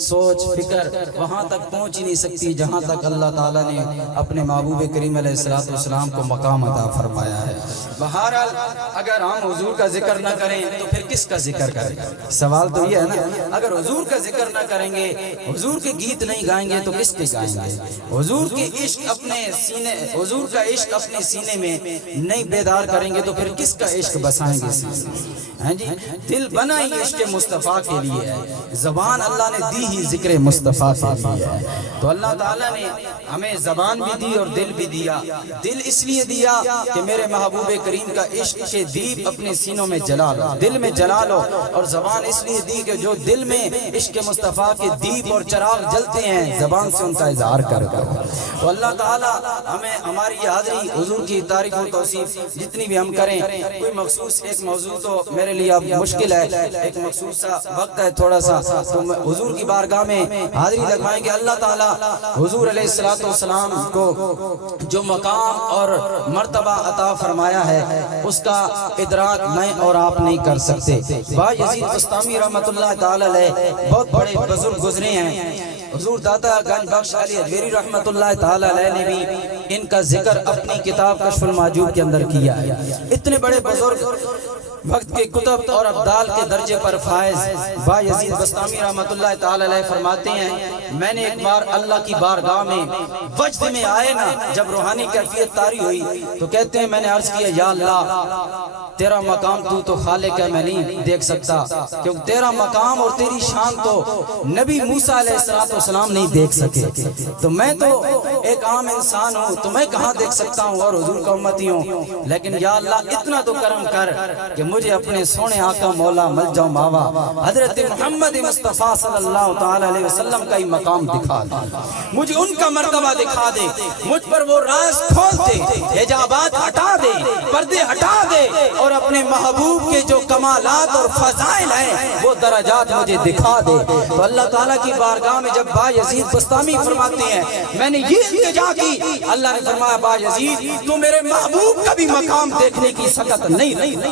سوچ فکر وہاں تک پہنچ ہی نہیں سکتی جہاں تک اللہ تعالیٰ نے اپنے محبوب کریم علیہ السلام کو مقام عطا فرمایا ہے۔ بہرحال اگر ہم حضور کا ذکر نہ کریں تو پھر کس کا ذکر کریں؟ سوال تو یہ ہے نا، اگر حضور کا ذکر نہ کریں گے، حضور کے گیت نہیں گائیں گے تو کس کے گائیں گے؟ حضور کے عشق اپنے سینے، حضور کا عشق اپنے سینے میں نہیں بیدار کریں گے تو پھر کس کا عشق بسائیں گے سینے میں؟ ہیں جی، دل بنا ہی عشق مصطفیٰ کے لیے ہے، زبان اللہ نے دی ہی ذکر مصطفیٰ کے لیے ہے۔ تو اللہ تعالیٰ نے ہمیں زبان بھی دی اور دل بھی دیا۔ دل اس لیے دیا کہ میرے محبوب کریم کا عشق کے دیپ اپنے سینوں میں جلا لو، دل میں جلا لو، اور زبان اس لیے دی کہ جو دل میں عشق مصطفیٰ کے دیپ اور چراغ جلتے ہیں زبان سے ان کا اظہار کر دو۔ تو اللہ تعالیٰ ہمیں ہماری یہ حاضری حضور کی تعریف و توصیف جتنی بھی ہم کریں، کوئی مخصوص ایک موضوع تو میرے لیے اب مشکل ہے، ایک مخصوص سا وقت ہے تھوڑا سا، تو حضور کی بارگاہ میں حاضری لگوائیں گے۔ اللہ تعالیٰ حضور علیہ السلام کو جو مقام اور مرتبہ عطا فرمایا ہے اس کا ادراک میں اور آپ نہیں کر سکتے۔ بایزید بستامی رحمۃ اللہ تعالی علیہ بہت بڑے بزرگ گزرے ہیں، حضور داتا گنج بخش علی ادویری رحمۃ اللہ تعالی علیہ نے بھی ان کا ذکر اپنی کتاب کشف المحجوب کے اندر کیا ہے۔ اتنے بڑے بزرگ وقت کے کتب اور ابدال کے درجے پر فائز بایزید بستامی رحمۃ اللہ تعالی علیہ فرماتے ہیں، میں نے ایک بار اللہ کی بارگاہ میں وجد میں آئے نا، جب روحانی کیفیت طاری ہوئی تو کہتے ہیں میں نے عرض کیا یا اللہ تیرا مقام تو خالق ہے، میں نہیں دیکھ سکتا، کیونکہ تیرا مقام اور تیری شان تو نبی موسیٰ علیہ السلام نہیں دیکھ سکے، تو میں تو ایک عام انسان ہوں، تو میں کہاں دیکھ سکتا ہوں اور حضور کا امتی ہوں، لیکن یا اللہ اتنا تو کرم کر کہ مجھے اپنے سونے آقا مولا ملجا ماوا حضرت محمد مصطفیٰ صلی اللہ تعالی علیہ وسلم کا ہی مقام دکھا دے، مجھے ان کا مرتبہ دکھا دے، مجھ پر وہ راز کھول دے، حجابات ہٹا دے، پردے ہٹا دے، اور اپنے محبوب کے جو کمالات اور فضائل ہیں وہ درجات مجھے دکھا دے۔ تو اللہ تعالیٰ کی بارگاہ میں جب بایزید بستامی فرماتے ہیں میں نے یہ التجا کی، اللہ نے فرمایا بایزید تو میرے محبوب کا بھی مقام دیکھنے کی سکت نہیں،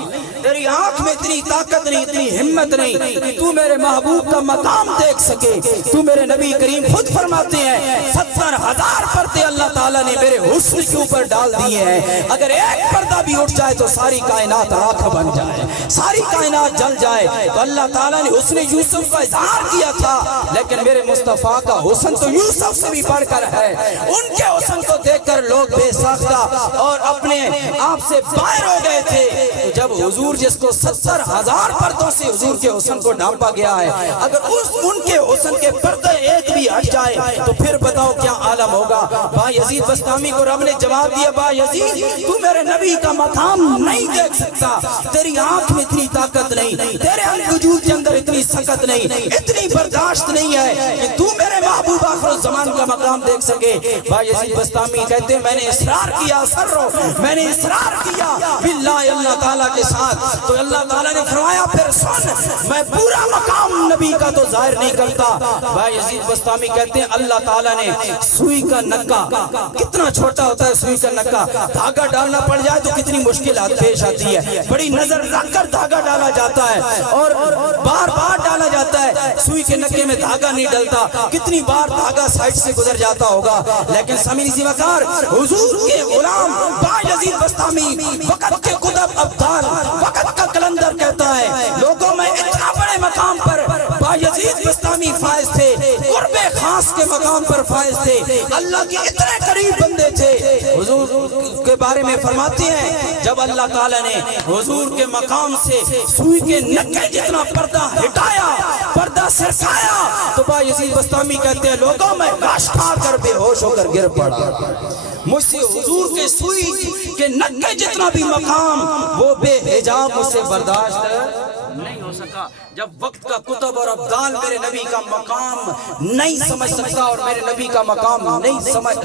تیری آنکھ میں اتنی طاقت نہیں، اتنی ہمت نہیں کہ تو میرے محبوب کا مقام دیکھ سکے۔ تو میرے نبی کریم خود فرماتے ہیں 70,000 پردے اللہ تعالیٰ نے میرے حسن کے اوپر ڈال دیے ہیں، اگر ایک پردہ بھی اٹھ جائے تو ساری کائنات راکھ بن جائے، ساری کائنات جل جائے۔ تو اللہ تعالیٰ نے حسن یوسف کا اظہار کیا تھا، لیکن میرے مصطفیٰ کا حسن تو یوسف سے بھی بڑھ کر ہے۔ ان کے حسن کو دیکھ کر لوگ بے ساختہ اور اپنے آپ سے باہر ہو گئے تھے۔ تو جب حضور جس کو 70,000 پردوں سے حضور کے حسن کو ڈھانپا گیا ہے، اگر ان کے حسن کے پردے ایک بھی ہٹ جائے تو پھر بتاؤ کیا عالم ہوگا۔ بایزید بستامی کو رب نے جواب دیا بایزید تو میرے نبی کا مقام نہیں دیکھ سکتا، تیری آنکھ میں اتنی طاقت نہیں، تیرے وجود کے اندر اتنی سکت نہیں، اتنی برداشت نہیں ہے کہ تو میرے محبوب آخر الزمان کا مقام دیکھ سکے۔ بایزید بستامی کہتے ہیں میں نے اصرار کیا سرو، میں نے اصرار کیا باللہ اللہ تعالیٰ کے ساتھ، تو اللہ تعالیٰ نے فرمایا پھر سن میں پورا مقام نبی کا تو ظاہر نہیں کرتا۔ بایزید بستامی کہتے ہیں اللہ تعالیٰ نے سوئی کا نکا، کتنا چھوٹا ہوتا ہے سوئی کا نکا، دھاگا ڈالنا پڑ جائے تو کتنی مشکلات پیش آتی ہے، بڑی نظر رکھ کر دھاگا ڈالا جاتا ہے اور بار بار ڈالا جاتا ہے، سوئی کے نکے میں دھاگا نہیں ڈلتا، کتنی بار دھاگا سائٹ سے گزر جاتا ہوگا، لیکن سمیع سی وقار حضور کے غلام بایزید بستامی وقت کے قطب ابدال، وقت کا کلندر کہتا ہے لوگوں میں اتنا بڑے مقام پر بایزید بستامی فائز تھے، قرب خاص کے مقام پر فائز تھے، اللہ کے اتنے قریب بندے تھے۔ حضور کے بارے میں فرماتے ہیں جب اللہ تعالیٰ نے حضور کے مقام سے سوئی کے نکے جتنا پردہ ہٹایا، پردہ سرکایا، تو بایزید بستامی کہتے ہیں لوگوں میں گاش کھا کر بے ہوش ہو کر گر پڑا، مجھ سے حضور کے سوئی کے نکے جتنا بھی مقام وہ بے حجاب مجھ سے برداشت نہیں ہو سکا۔ جب وقت کا کتب اور ابدال میرے نبی کا مقام نہیں سمجھ سکتا اور میرے نبی کا مقام نہیں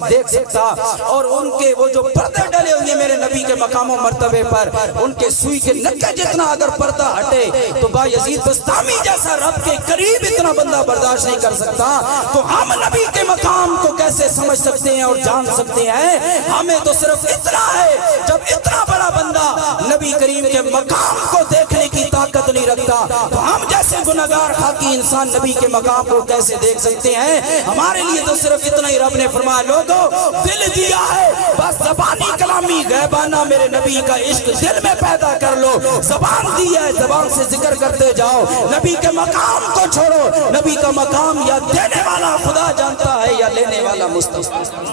دیکھ سکتا، اور ان کے وہ جو پردے ڈلے ہوئے میرے نبی کے مقام و مرتبے پر، ان کے سوئی کے نکے جتنا اگر پردہ ہٹے تو بایزید بستامی جیسا رب کے قریب اتنا بندہ برداشت نہیں کر سکتا، تو ہم نبی کے مقام کو کیسے سمجھ سکتے ہیں اور جان سکتے ہیں؟ ہمیں تو صرف اتنا ہے جب اتنا بڑا بندہ نبی کریم کے مقام کو دیکھنے کی طاقت نہیں رکھتا تو ہم ہم جیسے گناہگار خاکی انسان نبی کے مقام کو کیسے دیکھ سکتے ہیں؟ ہمارے لیے تو صرف اتنا ہی رب نے فرمایا لوگوں دل دیا ہے بس زبانی کلامی غیبانہ میرے نبی کا عشق دل میں پیدا کر لو. زبان دی ہے زبان سے ذکر کرتے جاؤ. نبی کے مقام کو چھوڑو. نبی کا مقام یا دینے والا خدا جانتا ہے یا لینے والا مستقبل.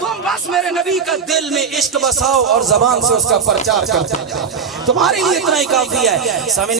تم بس میرے نبی کا دل میں عشق بساؤ اور زبان سے اس کا پرچار کرتے جاؤ. تمہارے لیے اتنا ہی کافی ہے.